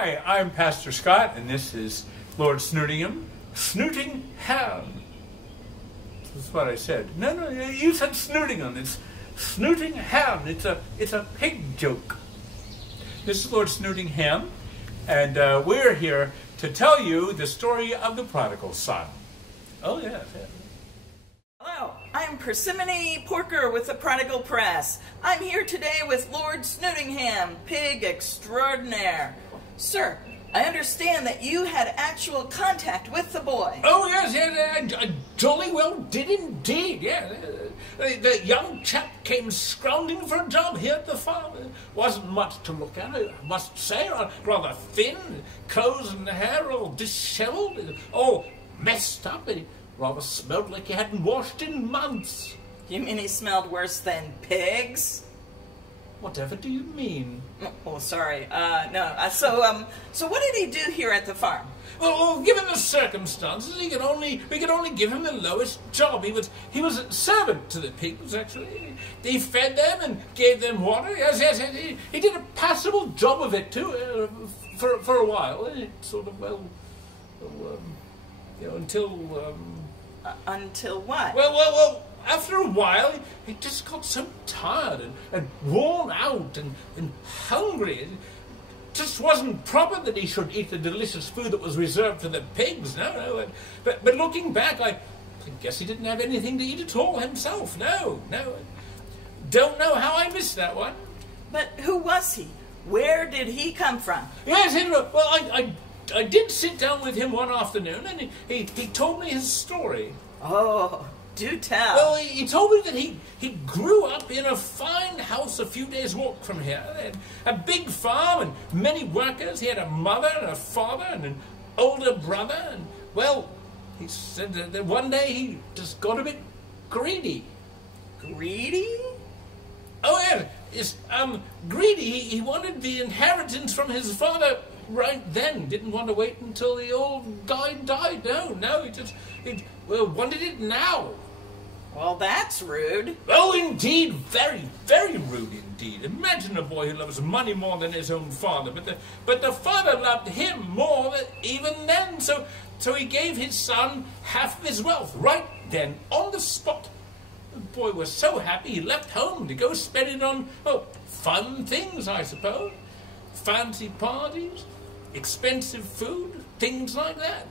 Hi, I'm Pastor Scott, and this is Lord Snootingham. Snootingham. That's what I said. No, you said Snootingham. It's Snootingham. It's a pig joke. This is Lord Snootingham, and we're here to tell you the story of the Prodigal Son. Oh, yes. Hello, I'm Persimmon Porker with the Prodigal Press. I'm here today with Lord Snootingham, pig extraordinaire. Sir, I understand that you had actual contact with the boy. Oh, yes, I jolly well did indeed, yes. The young chap came scrounging for a job here at the farm. Wasn't much to look at, I must say. Rather thin, clothes and hair all dishevelled, all messed up. He rather smelled like he hadn't washed in months. You mean he smelled worse than pigs? Whatever do you mean? Oh, sorry. No. So what did he do here at the farm? Well, given the circumstances, we could only give him the lowest job. He was a servant to the pigs, actually. He fed them and gave them water. Yes. He did a passable job of it too, for a while. It sort of until. Until what? Well. After a while, he just got so tired and worn out and hungry. It just wasn't proper that he should eat the delicious food that was reserved for the pigs. No. But looking back, I guess he didn't have anything to eat at all himself. No. Don't know how I missed that one. But who was he? Where did he come from? Yes, well, I did sit down with him one afternoon, and he told me his story. Oh, do tell. Well, he told me that he grew up in a fine house a few days' walk from here. They had a big farm and many workers. He had a mother and a father and an older brother. And, well, he said that one day he just got a bit greedy. Greedy? Oh, yes. Greedy. He wanted the inheritance from his father right then. Didn't want to wait until the old guy died. No. He wanted it now. Well, that's rude. Oh, indeed. Very, very rude indeed. Imagine a boy who loves money more than his own father. But the father loved him more even then. So he gave his son half of his wealth right then, on the spot. The boy was so happy he left home to go spend it on, fun things, I suppose. Fancy parties, expensive food, things like that.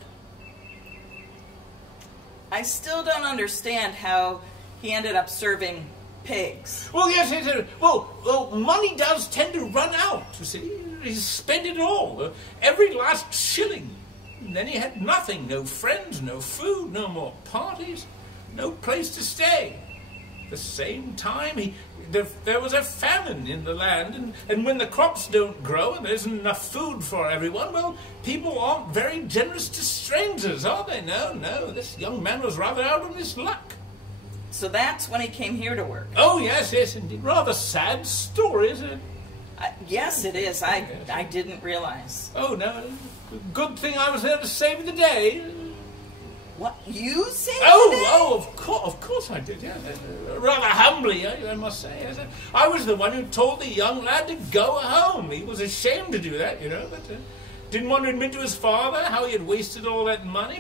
I still don't understand how he ended up serving pigs. Well, yes. Well, money does tend to run out, you see. He spent it all, every last shilling. And then he had nothing, no friends, no food, no more parties, no place to stay. At the same time, there was a famine in the land, and when the crops don't grow and there isn't enough food for everyone, well, people aren't very generous to strangers, are they? No, this young man was rather out on his luck. So that's when he came here to work? Oh, yes, indeed. Rather sad story, isn't it? Yes, it is. I didn't realize. Oh, no. Good thing I was there to save the day. What, you saved the day? Of course I did, yes. Rather humbly, I must say. Yes. I was the one who told the young lad to go home. He was ashamed to do that, but didn't want to admit to his father how he had wasted all that money.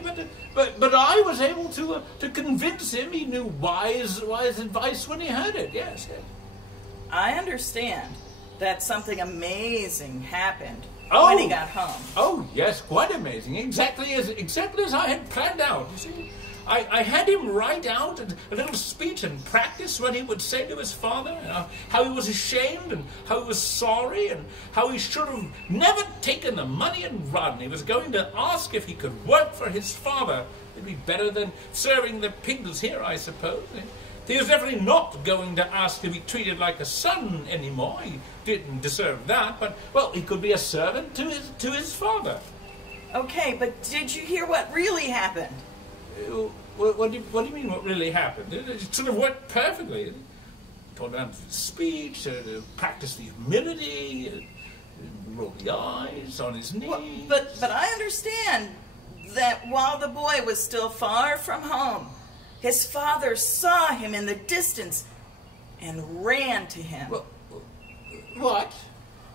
But I was able to convince him. He knew wise advice when he heard it, yes. I understand that something amazing happened when he got home. Oh, yes, quite amazing. Exactly as I had planned out, you see. I had him write out a little speech and practice what he would say to his father, how he was ashamed and how he was sorry and how he should have never taken the money and run. He was going to ask if he could work for his father. It'd be better than serving the pigs here, I suppose. He was definitely not going to ask to be treated like a son anymore. He didn't deserve that, but, well, he could be a servant to his father. Okay, but did you hear what really happened? What do you mean, what really happened? It sort of worked perfectly. Taught him speech, practice the humility, roll the eyes on his knees. Well, but I understand that while the boy was still far from home, his father saw him in the distance and ran to him. What?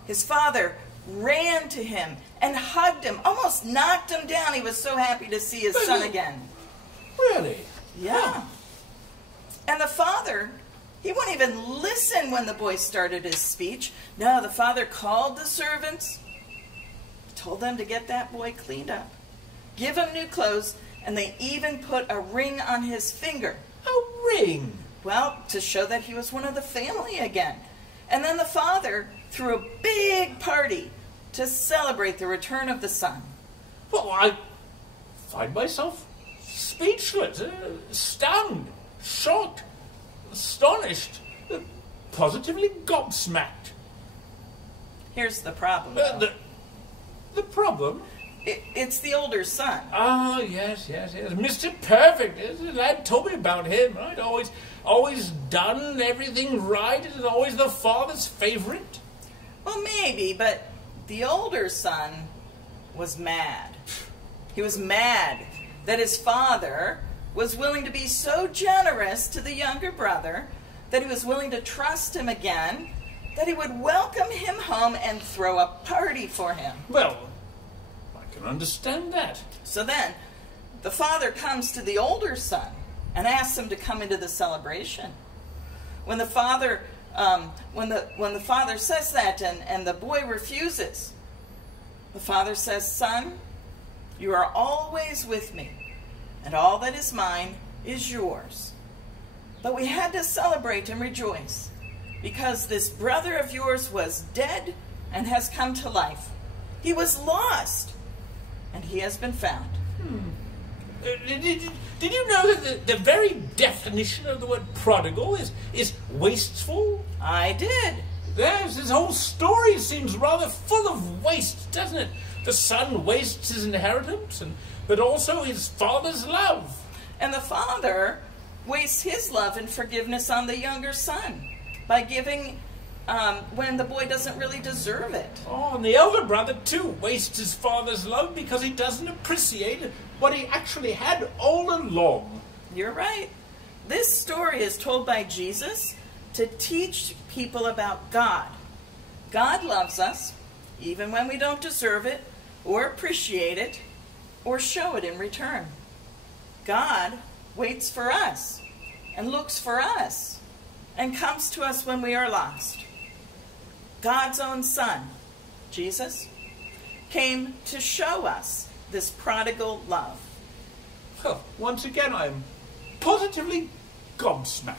His father ran to him and hugged him, almost knocked him down. He was so happy to see his son again. Really? Yeah. And the father, he wouldn't even listen when the boy started his speech. No, the father called the servants, told them to get that boy cleaned up, give him new clothes, and they even put a ring on his finger. A ring? Well, to show that he was one of the family again. And then the father threw a big party to celebrate the return of the son. Well, I find myself speechless, stunned, shocked, astonished, positively gobsmacked. Here's the problem. The problem? It's the older son. Ah, yes. Mr. Perfect. The lad told me about him, right? Always done everything right, and always the father's favorite. Well, maybe, but the older son was mad. He was mad that his father was willing to be so generous to the younger brother, that he was willing to trust him again, that he would welcome him home and throw a party for him. Well, I can understand that. So then, the father comes to the older son and asks him to come into the celebration. When the father, when the father says that and the boy refuses, the father says, "Son, you are always with me, and all that is mine is yours. But we had to celebrate and rejoice, because this brother of yours was dead and has come to life. He was lost, and he has been found." Did you know that the very definition of the word prodigal is wasteful? I did. Yes, his whole story seems rather full of waste, doesn't it? The son wastes his inheritance, but also his father's love. And the father wastes his love and forgiveness on the younger son by giving when the boy doesn't really deserve it. Oh, and the elder brother, too, wastes his father's love because he doesn't appreciate what he actually had all along. You're right. This story is told by Jesus to teach people about God. God loves us, even when we don't deserve it, or appreciate it, or show it in return. God waits for us, and looks for us, and comes to us when we are lost. God's own Son, Jesus, came to show us this prodigal love. Well, once again, I'm positively gobsmacked.